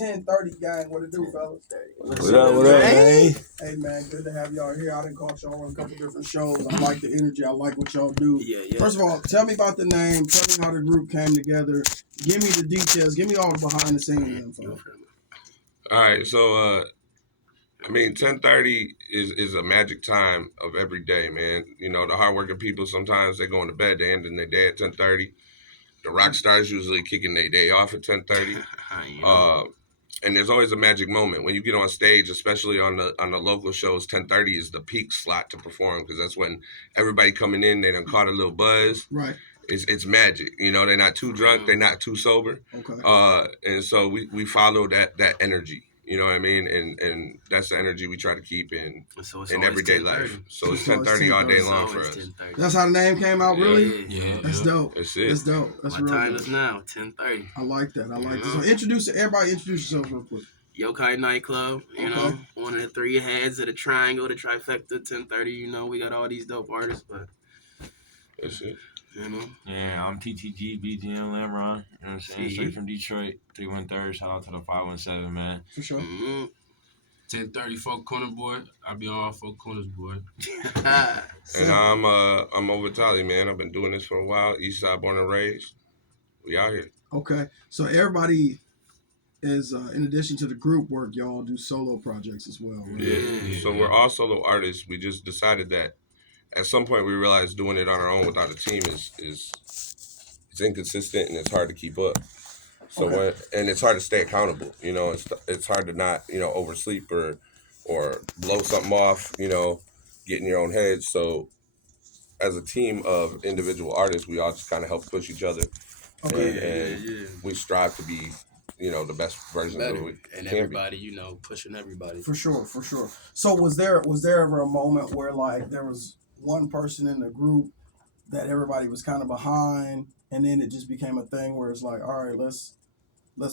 10:30 gang. What it do, fellas? What up, man? Hey, man, good to have y'all here. I done caught y'all on a couple different shows. I like the energy. I like what y'all do. Yeah. First of all, tell me about the name. Tell me how the group came together. Give me the details. Give me all the behind the scenes info. All right, so 10:30 is a magic time of every day, man. You know, the hardworking people, sometimes they going to bed, they end in their day at 10:30. The rock stars usually kicking their day off at 10:30. And there's always a magic moment when you get on stage, especially on the local shows. 10:30 is the peak slot to perform because that's when everybody coming in, they done caught a little buzz. Right. It's magic. You know, they're not too drunk, they're not too sober. Okay. And so we follow that energy. You know what I mean? And that's the energy we try to keep in everyday life. So it's 10:30 all day long for us. That's how the name came out, really? Yeah. That's dope. That's it. That's dope. That's real time dope. is now, 10:30. I like that. So everybody introduce yourself real quick. Yokai Nightclub, you know, one of the three heads of the triangle, the trifecta, 10:30. You know, we got all these dope artists, but that's it. You know? Yeah, I'm TTG, BGM, Lam'Ron. You know what I'm saying? Straight from Detroit, 313. Shout out to the 517, man. For sure. 10:30 Folk Corner Boy. I'll be on all Folk Corners, boy. And I'm over Tally, man. I've been doing this for a while. East Side born and raised. We out here. Okay. So everybody is, in addition to the group work, y'all do solo projects as well, right? Yeah. So we're all solo artists. We just decided that at some point we realized doing it on our own without a team is it's inconsistent and it's hard to keep up. So and it's hard to stay accountable. You know, it's hard to not, you know, oversleep or blow something off, you know, get in your own head. So as a team of individual artists, we all just kind of help push each other. And we strive to be, you know, the best version of we and everybody, you know, pushing everybody. For sure. So was there ever a moment where like there was one person in the group that everybody was kind of behind, and then it just became a thing where it's like, all right, let's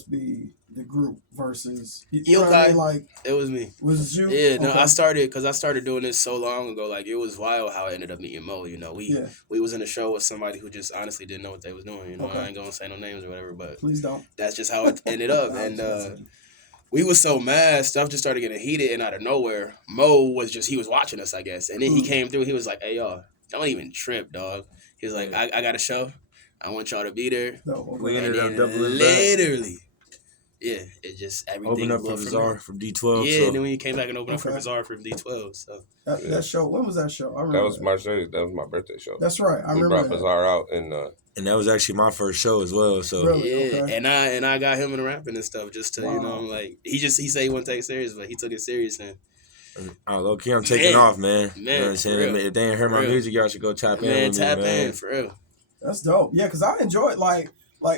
be the group versus Yokai? Like it was me. Was it you? Yeah, no, I started doing this so long ago. Like it was wild how I ended up meeting Mo. You know, we was in a show with somebody who just honestly didn't know what they was doing. You know, I ain't gonna say no names or whatever, but please don't. That's just how it ended up, and we was so mad. Stuff just started getting heated, and out of nowhere, Mo was watching us, I guess, and then he came through. He was like, "Hey y'all, don't even trip, dog." He was like, "I got a show. I want y'all to be there." We ended up doubling literally. Yeah, it just everything. Opened up for Bizarre from D12. Yeah, and then when you came back and opened up for Bizarre from D12. So that show. When was that show? I remember that was March 30th. That was my birthday show. That's right. I remember. We brought Bizarre out and that was actually my first show as well. So really? And I got him in rapping and stuff just to you know like he said he wouldn't take it serious, but he took it serious and. Low key, I'm taking off, man. You know what I'm saying? Real. If they ain't heard my music, y'all should go tap in with me, man. Tap in, for real. That's dope. Yeah, because I enjoyed, like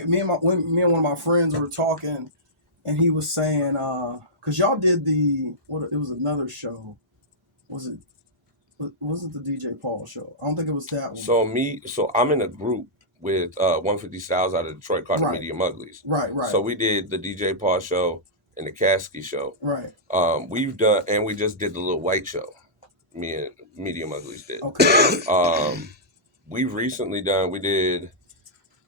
me and one of my friends were talking, and he was saying, because y'all did it was another show. Wasn't the DJ Paul show? I don't think it was that one. So I'm in a group with 150 Styles out of Detroit called the Medium Uglies. Right. So we did the DJ Paul show and the Kasky show. Right. We've done, and we just did the Little White show. Me and Medium Uglies did. Okay. We've recently done, we did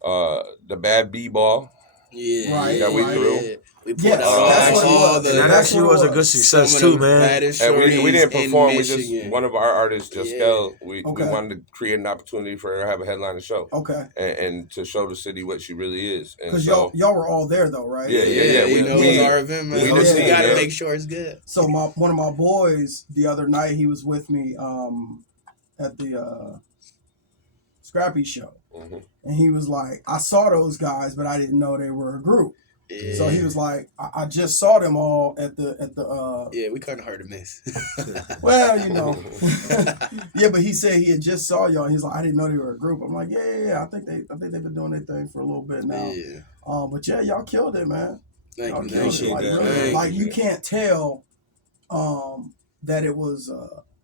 the Bad B-Ball. Yeah. Right. That we threw. Yeah. We put out all the... That actually was a good success too, man. And we didn't perform. We just, one of our artists, Juskel, we Okay. wanted to create an opportunity for her to have a headliner show. Okay. And to show the city what she really is. Because y'all were all there though, right? Yeah. We know it's our event, man. We got to make sure it's good. So one of my boys the other night, he was with me at the Scrappy show. Mm-hmm. And he was like, I saw those guys, but I didn't know they were a group. Yeah. So he was like, I just saw them all at the yeah, we kind of hard to miss. Well, you know. Yeah, but he said he had just saw y'all. He's like, I didn't know they were a group. I'm like, yeah. I think they've been doing their thing for a little bit now. Yeah. But yeah, y'all killed it, man. Thank you. Like, really, like you can't tell that it was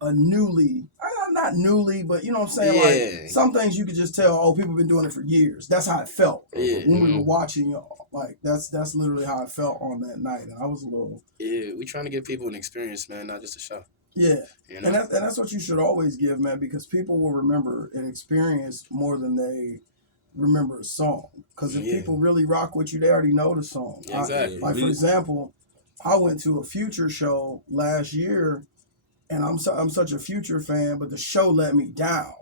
a newly, not newly, but you know what I'm saying? Like some things you could just tell, people been doing it for years. That's how it felt. When we were watching y'all. Like that's literally how it felt on that night. And I was a little... Yeah, we trying to give people an experience, man, not just a show. Yeah. You know? And that's what you should always give, man, because people will remember an experience more than they remember a song. Because if people really rock with you, they already know the song. Exactly. Like, for example, I went to a Future show last year, and I'm such a Future fan, but the show let me down.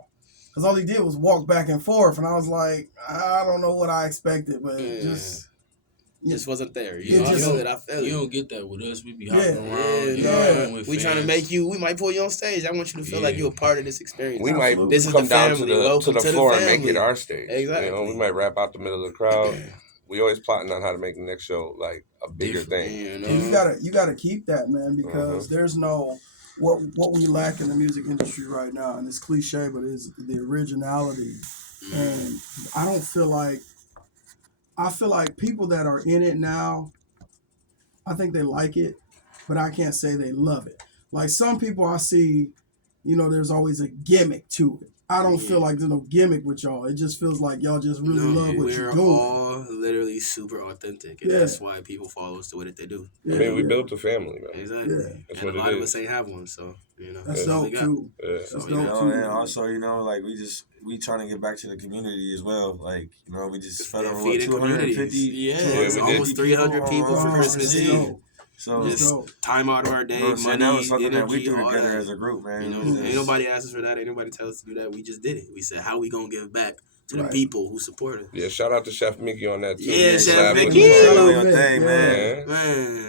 Because all he did was walk back and forth, and I was like, I don't know what I expected, but it just wasn't there. I feel it. You don't get that with us. We be hopping around. We trying to make you. We might pull you on stage. I want you to feel like you're a part of this experience. We might this come is down family. to the floor and make it our stage. Exactly. You know, we might rap out the middle of the crowd. We always plotting on how to make the next show like a bigger thing. You know? And you gotta keep that, man, because there's no what we lack in the music industry right now, and it's cliche, but it's the originality. And I feel like people that are in it now, I think they like it, but I can't say they love it. Like some people I see, there's always a gimmick to it. I don't feel like there's no gimmick with y'all. It just feels like y'all just really love what you're doing. We're all literally super authentic, and that's why people follow us the way that they do. I mean, we built a family, man. Exactly. Yeah. And a lot of us ain't have one, so that's dope too. Yeah. That's dope too. And also, like we trying to get back to the community as well. Like, we just fed over 250. It's almost 300 people for Christmas Eve. So just time out of our day, money, that was something energy, that we do together that. As a group, man. Ain't nobody asked us for that. Ain't nobody tell us to do that. We just did it. We said, how we gonna give back to the people who support us? Yeah, shout out to Chef Mickey on that too. Yeah, Chef Mickey. Man.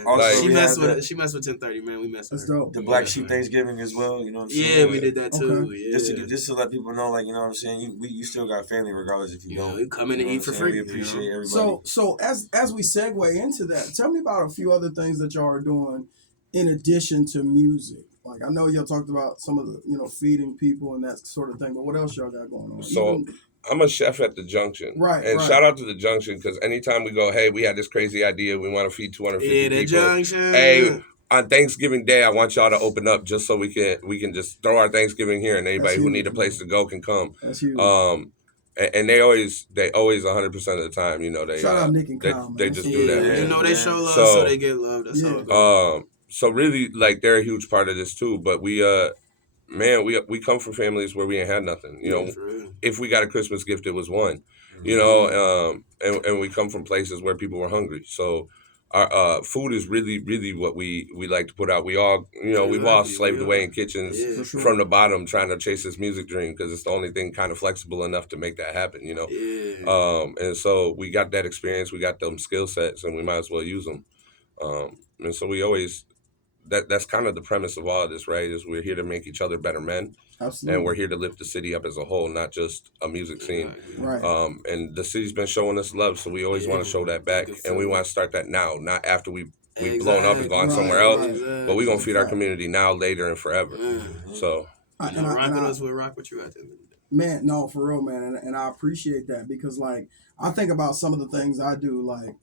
Also, she messed with 1030, man. We messed with her. The Black Sheep Thanksgiving as well. You know what I'm saying? Yeah, we did that too. Okay. Yeah. Just to let people know, like, you know what I'm saying. You still got family regardless if you don't. We come in and eat for free. We appreciate everybody. So as we segue into that, tell me about a few other things that y'all are doing in addition to music. Like, I know y'all talked about some of the, feeding people and that sort of thing, but what else y'all got going on? So I'm a chef at the Junction. Right. And shout out to the Junction, because anytime we go, hey, we had this crazy idea, we want to feed 250 people. The Junction. Hey, on Thanksgiving Day, I want y'all to open up just so we can just throw our Thanksgiving here, and anybody who need a place to go can come. That's huge. And they always 100% of the time, they shout out Nick and Kyle, they just do that, man. They show love, so they get love. That's all. So really, like, they're a huge part of this too. But we come from families where we ain't had nothing. If we got a Christmas gift, it was one. And we come from places where people were hungry. So our food is really, really what we like to put out. We all, we've all slaved away in kitchens from the bottom trying to chase this music dream, because it's the only thing kind of flexible enough to make that happen. And so we got that experience, we got them skill sets, and we might as well use them. And so we always. That's kind of the premise of all of this, right? Is we're here to make each other better men. Absolutely. And we're here to lift the city up as a whole, not just a music scene. Right. And the city's been showing us love, so we always want to show that back. And we want to start that now, not after we've blown up and gone somewhere else. Right. But we're going to feed our community now, later, and forever. So. Rock with us, we'll rock with you at the end of the day. Man, no, for real, man. And I appreciate that, because, like, I think about some of the things I do. Like,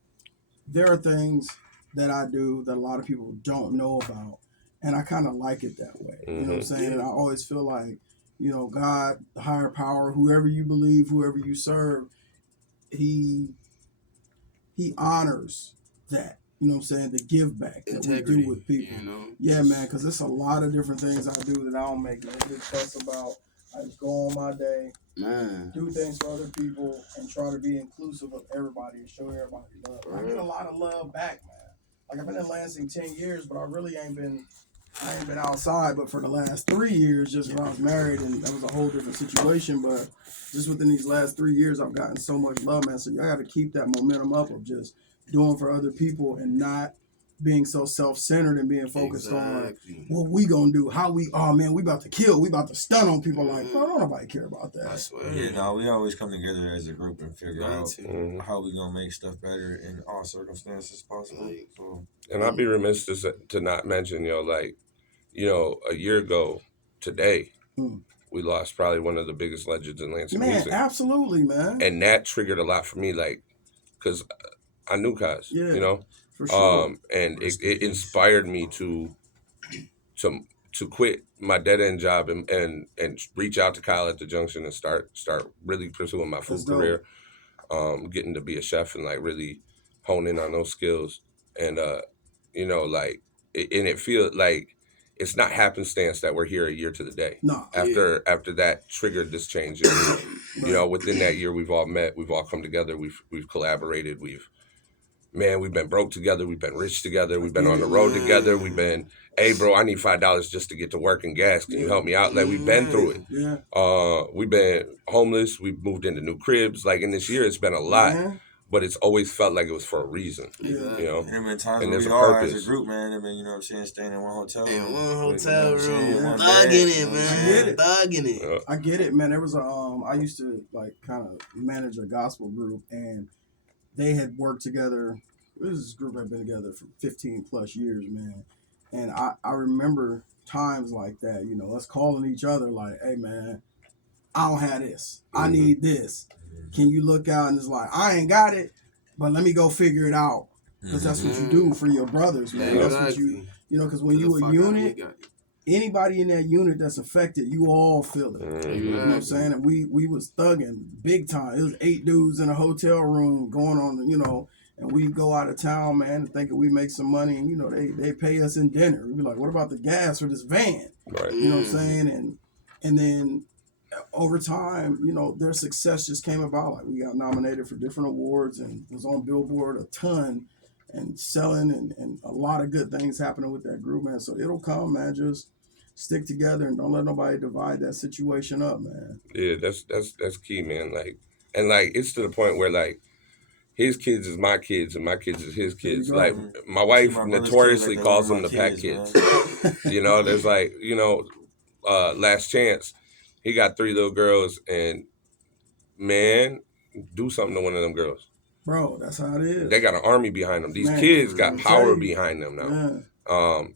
there are things that I do that a lot of people don't know about, and I kind of like it that way. You know what I'm saying? And I always feel like, God, the higher power, whoever you believe, whoever you serve, he honors that. You know what I'm saying? The give back that we do with people. Yeah, man, because there's a lot of different things I do that I don't make no big fuss about. I just go on my day, do things for other people, and try to be inclusive of everybody and show everybody love. I get a lot of love back, man. Like, I've been in Lansing 10 years, but I really ain't been outside, but for the last 3 years, just when I was married, and that was a whole different situation. But just within these last 3 years, I've gotten so much love, man. So y'all got to keep that momentum up of just doing for other people and not being so self-centered and being focused on what we gonna do, we about to kill, we about to stun on people. Like, bro, don't nobody care about that. I swear. Yeah, we always come together as a group and figure out how we gonna make stuff better in all circumstances possible. And I'd be remiss to not mention, a year ago today, we lost probably one of the biggest legends in Lansing music. Man, absolutely, man. And that triggered a lot for me, like, because I knew Kaz, For sure. And it inspired me to quit my dead end job and reach out to Kyle at the Junction and start really pursuing my food career, getting to be a chef and, like, really hone in on those skills. And it feels like it's not happenstance that we're here a year to the day. No. After that triggered this change in me. You know, within that year, we've all met, we've all come together, we've collaborated, we've been broke together, we've been rich together, we've been on the road together, we've been, hey bro, I need $5 just to get to work and gas. Can you help me out? Like we've been through it. Yeah. We've been homeless, we've moved into new cribs. Like in this year, it's been a lot. Yeah. But it's always felt like it was for a reason, you know. And there been times and where there's we a all purpose. as a group, man, and you know what I'm saying, staying in one hotel room. Thugging it, man. I get it. Thugging it. Yeah. I get it, man. There was I used to like kind of manage a gospel group, and they had worked together. This group had been together for 15 plus years, man. And I remember times like that, you know, us calling each other like, hey, man, I don't have this. I need this. Can you look out? And it's like, I ain't got it, but let me go figure it out. Because that's what you do for your brothers, man. That's what you know, because when you a unit, anybody in that unit that's affected, you all feel it. You know what I'm saying? And we was thugging big time. It was 8 dudes in a hotel room going on, you know, and we go out of town, man, thinking we make some money. And, you know, they pay us in dinner. We be like, what about the gas for this van? Right. You know what I'm saying? And then over time, you know, their success just came about. Like we got nominated for different awards and was on Billboard a ton and selling and a lot of good things happening with that group, man. So it'll come, man. Just stick together and don't let nobody divide that situation up, man. Yeah, that's key, man. Like, and like it's to the point where like his kids is my kids and my kids is his kids. Like my wife notoriously calls them the Pack kids. You know, there's like, you know, Last Chance. He got 3 little girls, and man, do something to one of them girls. Bro, that's how it is. They got an army behind them. These kids got power behind them now.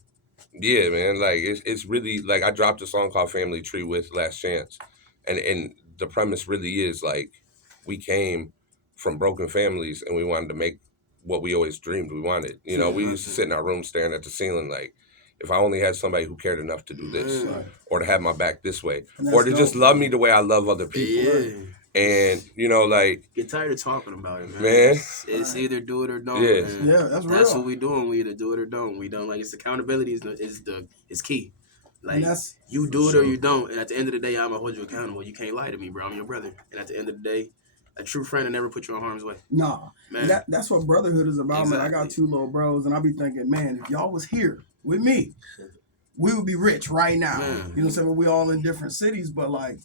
Yeah, man, like it's really like I dropped a song called Family Tree with Last Chance. And the premise really is like we came from broken families and we wanted to make what we always dreamed we wanted. You know, we used to sit in our room staring at the ceiling like, if I only had somebody who cared enough to do this, or to have my back this way, or to just love me the way I love other people. And, you know, like... Get tired of talking about it, man. It's either do it or don't, Yeah, that's real. That's what we doing. We either do it or don't. We don't. Like, it's accountability is key. Like, you do it or you don't. And at the end of the day, I'm going to hold you accountable. You can't lie to me, bro. I'm your brother. And at the end of the day, a true friend will never put you in harm's way. Nah. Man. That's what brotherhood is about, man. I got 2 little bros, and I be thinking, man, if y'all was here with me, we would be rich right now. You know what I'm saying? But we all in different cities, but like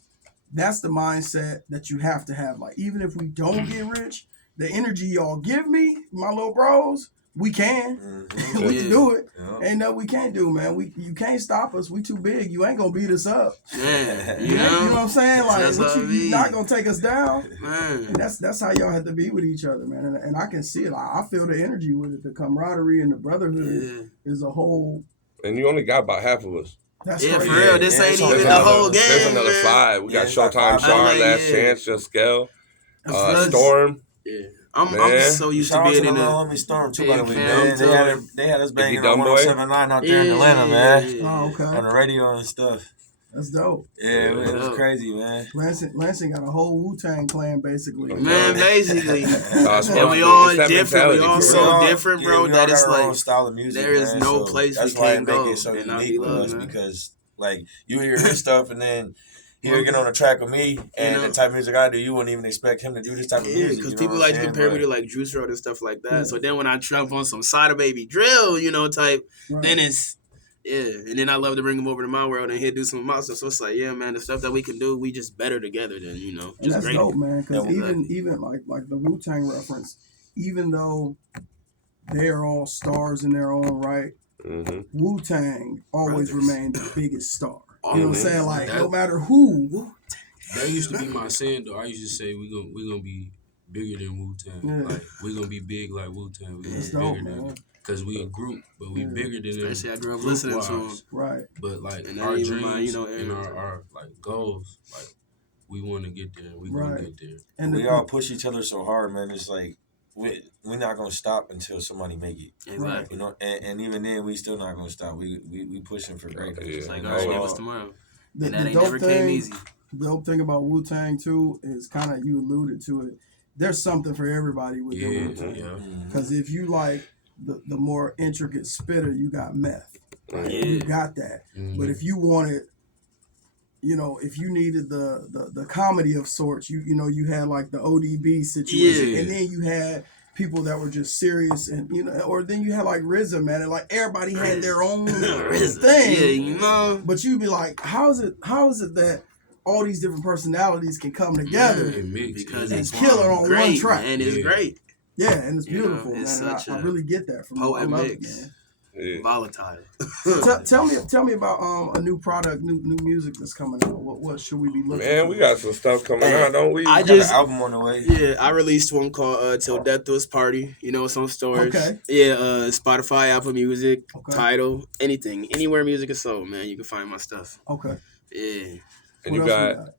that's the mindset that you have to have. Like even if we don't get rich, the energy y'all give me, my little bros, we can. We can do it. Ain't nothing we can't do, man. You can't stop us. We too big. You ain't gonna beat us up. You know what I'm saying? Like you not gonna take us down. Man. And that's how y'all have to be with each other, man. And I can see it. I feel the energy with it. The camaraderie and the brotherhood is a whole. And you only got about half of us. That's for real. This ain't even the whole game. There's another 5. We got Showtime, Sean, Last Chance, Just Scale, Storm. I'm so used to being in the homie Storm too. By the way, man. They had us banging on 107.9 out there in Atlanta, man. Oh, okay. On the radio and stuff. That's dope. Yeah, it was crazy, man. Lansing got a whole Wu-Tang clan, basically. Man, basically. And we all different. We all so different, bro. That it's like style of music, there is no place we can't go. That's why it make it so unique for us, because like you hear his stuff and then he'll get on a track with me and the type of music I do, you wouldn't even expect him to do this type of music. Because people like to compare me to like Juice WRLD and stuff like that. So then when I jump on some Sada Baby drill, you know, type, then it's and then I love to bring him over to my world and he'll do some of my stuff. So it's like, yeah, man, the stuff that we can do, we just better together than, you know, just that's great. Dope, man. Because even like the Wu-Tang reference, even though they are all stars in their own right, Wu-Tang always remained the biggest star. You know what I'm saying? Like no matter who. That used to be my saying though. I used to say we gonna be bigger than Wu-Tang. Like we gonna be big like Wu-Tang. We That's gonna be dope, bigger man. Because we a group, but we bigger than them. Especially I grew up listening to them. Right. But like and our dreams and our like goals, like we want to get there. We gonna get there. And we all push each other so hard, man. It's like we're not gonna stop until somebody make it. Exactly. You know, and even then we still not gonna stop. We pushing for greatness. It's like our give us tomorrow. And that ain't never came easy. The dope thing about Wu-Tang too is kind of, you alluded to it, there's something for everybody with the Wu-Tang. Because if you like the more intricate spitter, you got Meth. You got that. But if you wanted you know, if you needed the comedy of sorts, you know, you had like the ODB situation, and then you had people that were just serious, and you know, or then you had like RZA, man, and like everybody had their own thing. Yeah, you know. But you'd be like, how is it that all these different personalities can come together and kill it on one track? And it's great. Yeah, and it's beautiful, it's man. I really get that from you. I love it, man. Volatile. Tell me about a new product, new music that's coming out. What should we be looking? Man, for? we got some stuff coming out, don't we? I got just an album on the way. Yeah, I released one called "Till Death Do Us Party." You know, it's on stores. Okay. Yeah, Spotify, Apple Music, Tidal, anything, anywhere music is sold, man. You can find my stuff. Okay. Yeah. And you got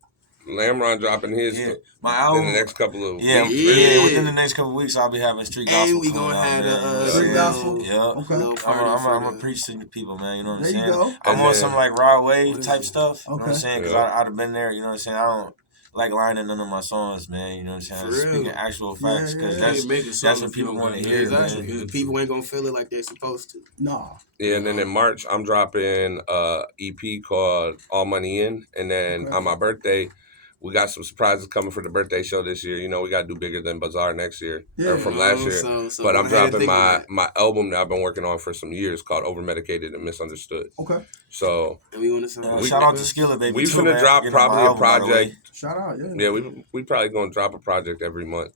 Lam'Ron dropping his my album in the next couple of weeks. Within the next couple of weeks, I'll be having street gospel. And we gonna have street gospel. Yeah. Okay. I'm gonna preach to the people, man. You know what I'm saying? There you go. I'm on some like raw wave type stuff. You know Okay. what I'm saying? Because I'd have been there. You know what I'm saying? I don't like lying in none of my songs, man. You know what I'm saying? I'm speaking actual facts because that's what people want to hear, man. People ain't gonna feel it like they're supposed to. Nah. Yeah, and then in March, I'm dropping a EP called All Money In. And then on my birthday, we got some surprises coming for the birthday show this year. You know, we got to do bigger than Bazaar next year, or from last year. So but I'm dropping my album that I've been working on for some years called Overmedicated and Misunderstood. Okay. So and we want to shout out to Skilla, baby. We finna drop probably a project. Shout out, yeah. We probably gonna drop a project every month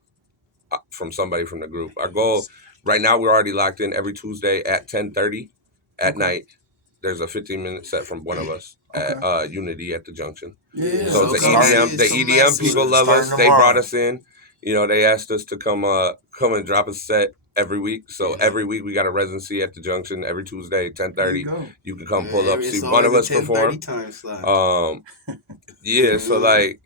from somebody from the group. Our goal right now, we're already locked in every Tuesday at 10:30 at night. There's a 15-minute set from one of us at Unity at the Junction. Yeah. So it's the EDM people love us. They brought us in. You know, they asked us to come and drop a set every week. So every week we got a residency at the Junction every Tuesday, 10:30. You can come pull up, see one of us perform. So like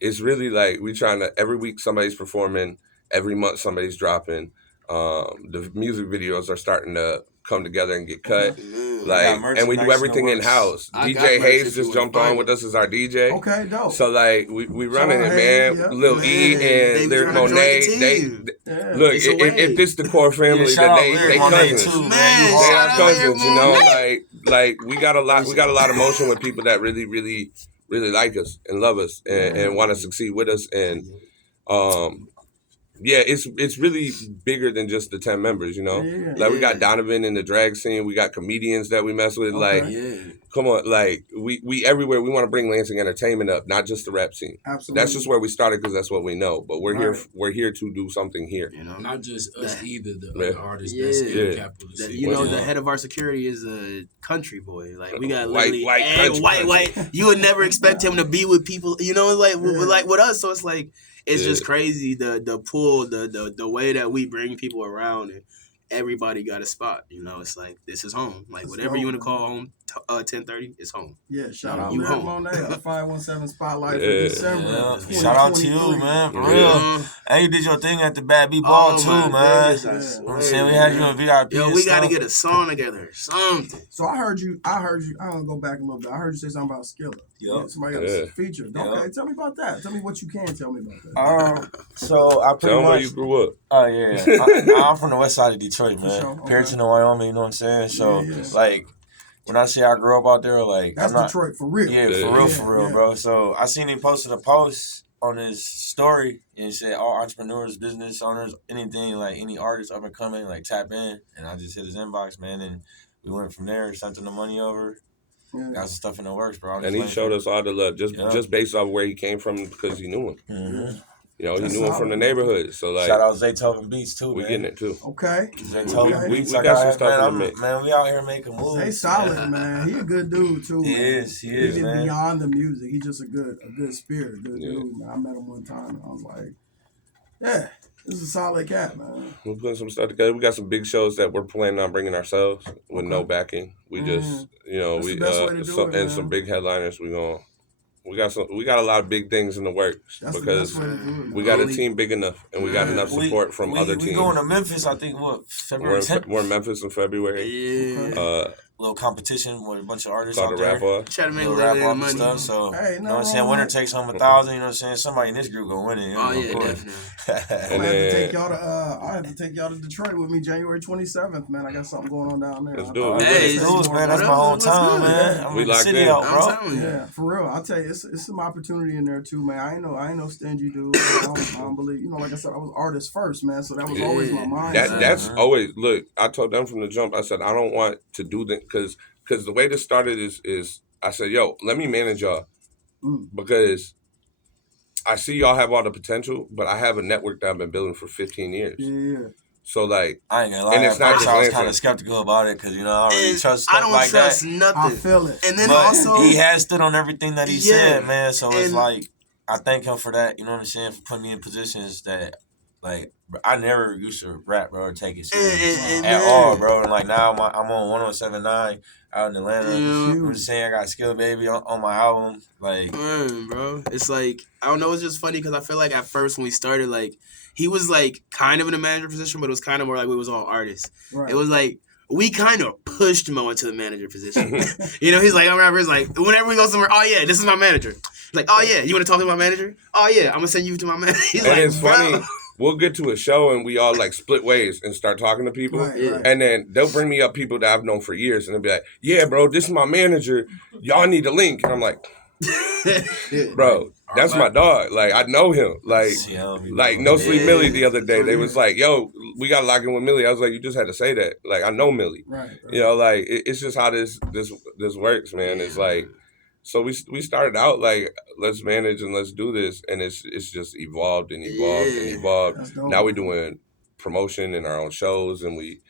it's really like we trying to every week somebody's performing, every month somebody's dropping. The music videos are starting to come together and get cut. And we do everything in house. DJ Hayes just jumped on with us as our DJ. Okay, dope. So like we running it, man. Lil E and Lyric Monet. Look, if this the core family, then they cousins. They are cousins, you know. Like we got a lot of motion with people that really, really, really like us and love us and want to succeed with us and it's really bigger than just the 10 members, you know? We got Donovan in the drag scene. We got comedians that we mess with. Come on, we everywhere. We want to bring Lansing entertainment up, not just the rap scene. Absolutely. That's just where we started because that's what we know. But we're here. We're here to do something here. You know, not just us either. The artists that's in the capital city. You know, the head of our security is a country boy. Like we got white. You would never expect him to be with people. You know, like with us. So it's like. It's just crazy the pull, the way that we bring people around and everybody got a spot. You know, it's like this is home. Like whatever you want to call home, 10:30 is home. Yeah, shout out you home. On that 517 Spotlight for December. Shout out to you, man. For real. And you did your thing at the Bad B Ball too, man. I'm saying we had you in VIP. Yo, we gotta get a song together, something. So I heard you. I'm gonna go back a little bit. I heard you say something about Skilla. Yep. Somebody got a feature. Okay, tell me about that. Tell me what you can tell me about that. So I pretty much. Tell me where you grew up. Oh yeah, I'm from the west side of Detroit, man. Parents in Wyoming, you know what I'm saying? So like. When I say I grew up out there, like that's I'm not, Detroit for real. Yeah, for real, bro. So I seen he posted a post on his story and he said all entrepreneurs, business owners, anything like any artist up and coming, like tap in. And I just hit his inbox, man, and we went from there, sent him the money over. Got some stuff in the works, bro. And he showed us all the love just based off where he came from because he knew him. Mm-hmm. You know, he knew him from the neighborhood. So like, shout out Zaytoven Beats too. We getting it too. Okay. Zaytoven Beats. We got some stuff in the mix. Man, we out here making moves. Zay solid, man. He a good dude too. He is, man. Beyond the music, he's just a good spirit, a good dude. Man. I met him one time and I was like, yeah, this is a solid cat, man. We're putting some stuff together. We got some big shows that we're planning on bringing ourselves with no backing. We just, you know, that's the best way to do it, and some big headliners. We gonna we got a lot of big things in the works That's because the best way to do it. we got a team big enough and we got enough support from other teams. We going to Memphis, I think, February 10th? We're in Memphis in February. Yeah. Little competition with a bunch of artists Called out the there. Rap Off. Try to make a Rap little off bit of and money. stuff. So, Hey, you know what I'm saying? Winner takes home 1,000. You know what I'm saying? Somebody in this group gonna win it. You know, Oh, yeah, of course. definitely. And I then have to take y'all to Detroit with me January 27th, man. I got something going on down there. Let's do it. Hey, man, that's my hometown, man. I'm We in the locked city in. out, I'm bro. telling you. Yeah, for real. I'll tell you, it's some opportunity in there too, man. I ain't no stingy dude. I don't believe, like I said, I was artist first, man. So that was always my mind. that's always look. I told them from the jump. I said I don't want to do that because the way this started is I said, yo, let me manage y'all because I see y'all have all the potential, but I have a network that I've been building for 15 years. Yeah. So like, I ain't gonna lie. And it's not I just was Lansing. kind of skeptical about it because I don't really trust stuff I don't like trust that. nothing. I feel it. And then But also, he has stood on everything that he said, man. So it's And- like I thank him for that. You know what I'm saying? For putting me in positions that like I never used to rap, bro, or take it serious and at man. all, bro. And like now I'm on 107.9 out in Atlanta. Yeah. I'm just saying I got Skill Baby on my album. Like, Bro, it's like I don't know. It's just funny because I feel like at first when we started, like he was like kind of in a manager position, but it was kind of more like we was all artists. Right. It was like we kind of pushed Mo into the manager position. He's like, I'm rapper. It's like whenever we go somewhere, oh yeah, this is my manager. Like, oh yeah, you want to talk to my manager? Oh yeah, I'm gonna send you to my manager. He's and like, it's funny. bro. We'll get to a show and we all like split ways and start talking to people. Right. And then they'll bring me up people that I've known for years and they'll be like, yeah, bro, this is my manager. Y'all need a link. And I'm like, bro, that's my dog. Like, I know him. Like No Sleep Millie the other day. They was like, yo, we got to lock in with Millie. I was like, you just had to say that. Like, I know Millie. Right. You know, like, it's just how this works, man. It's like, so we started out like, let's manage and let's do this. And it's just evolved and evolved and evolved. That's dope. Now we're doing promotion in our own shows and we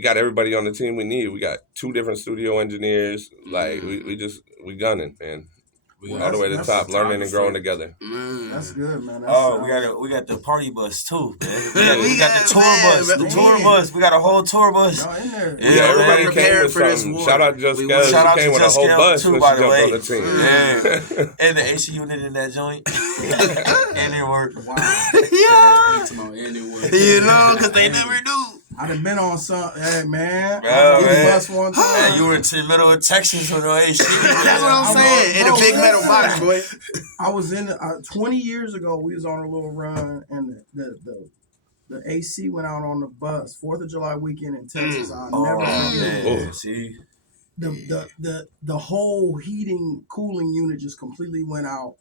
got everybody on the team we need. We got 2 different studio engineers. Like we gunning, man. All the way to the top, learning and growing together. That's good, man. We got the party bus too, man. We got the tour bus. The tour bus. We got a whole tour bus. Y'all in there. Yeah, everybody came with for this something. war. Shout out to Just Scale. She Shout out came to with a Just whole Scale bus too, when by she the jumped way. on the team. Yeah. And the AC unit in that joint. And it worked. Wow. Because they never do. I done been on some. Hey, man. Bro, I was on the man. bus one time. Man, you were in the middle of Texas with no AC. That's what I'm saying. In a big metal box, boy. I was in 20 years ago. We was on a little run, and the AC went out on the bus. 4th of July weekend in Texas. I'll never forget. Man, see? The whole heating cooling unit just completely went out,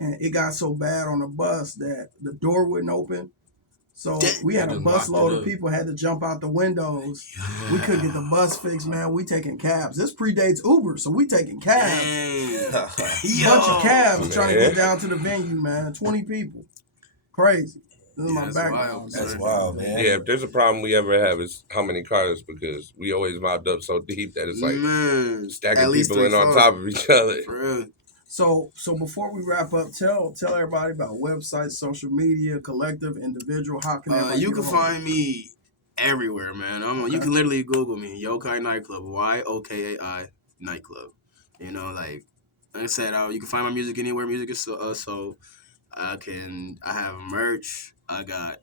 and it got so bad on the bus that the door wouldn't open. So we had a bus load of people had to jump out the windows. Yeah. We couldn't get the bus fixed, man. We taking cabs. This predates Uber, so we taking cabs. Bunch of cabs trying to get down to the venue, man. 20 people. Crazy. This is my background. That's wild, man. Yeah, if there's a problem we ever have is how many cars, because we always mobbed up so deep that it's like stacking people in on top of each other. So before we wrap up, tell everybody about websites, social media, collective, individual. How can you can find me everywhere, man. You can literally Google me, Yokai Nightclub, YOKAI Nightclub. You know, like I said, you can find my music anywhere music is sold. I have merch. I got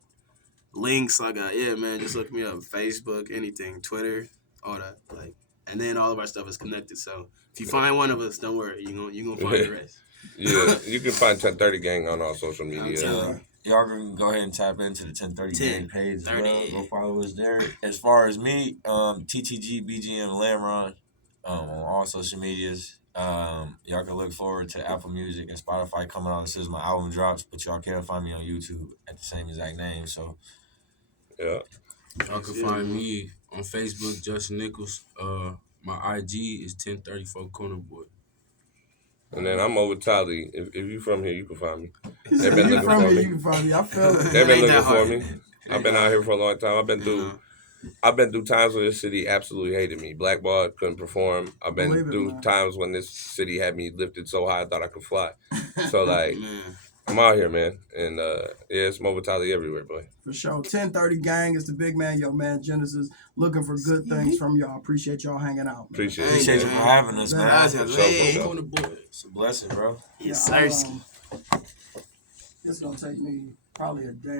links. Just look me up. Facebook, anything, Twitter, all that. Like, and then all of our stuff is connected. So if you find one of us, don't worry. You gonna find the rest. Yeah, you can find 1030 Gang on all social media. Y'all can go ahead and tap into the 1030 Gang page as well. Go follow us there. As far as me, TTG, BGM, Lam'Ron on all social medias. Y'all can look forward to Apple Music and Spotify coming out as soon as my album drops, but y'all can find me on YouTube at the same exact name. So yeah, y'all can find me on Facebook, Justin Nichols. My IG is 1034 Corner Boy. And then I'm over Tally. If you from here, you can find me. They've been looking for me. You can find me. I feel it. They've been looking for me. I've been out here for a long time. I've been through times where this city absolutely hated me. Blackballed, couldn't perform. I've been through times when this city had me lifted so high I thought I could fly. So like, I'm out here, man. And it's Mo Vitale everywhere, boy. For sure. 1030 Gang is the big man, your man Genesis, looking for good things from y'all. Appreciate y'all hanging out, man. Appreciate you for having us, man. Hey, It's a blessing, bro. Yes, Yeah, sir. it's gonna take me probably a day